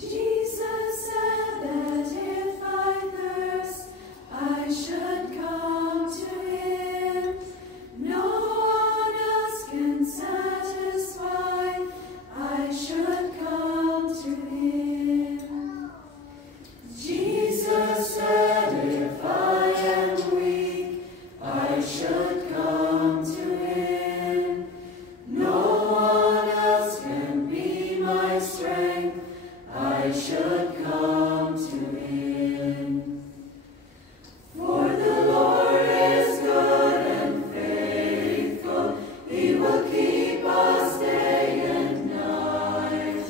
Jesus said that if I thirst, I should come to him. No one else can satisfy. I should come to him. Jesus said if I am weak, I should come to him. No one else can be my strength. I should come to him. For the Lord is good and faithful. He will keep us day and night.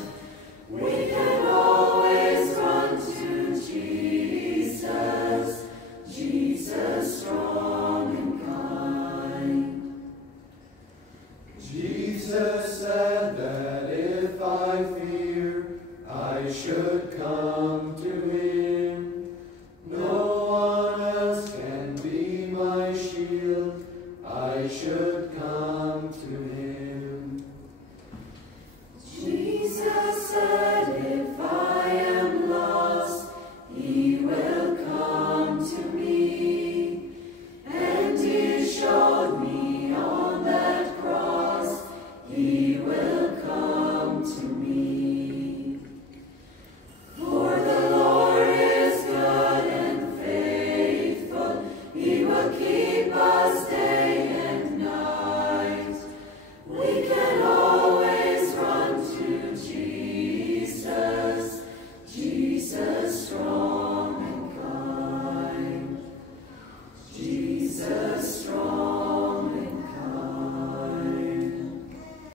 We can always run to Jesus, Jesus strong and kind. Jesus said that if I fear, I should come to him. No one else can be my shield. I should come to him. Jesus said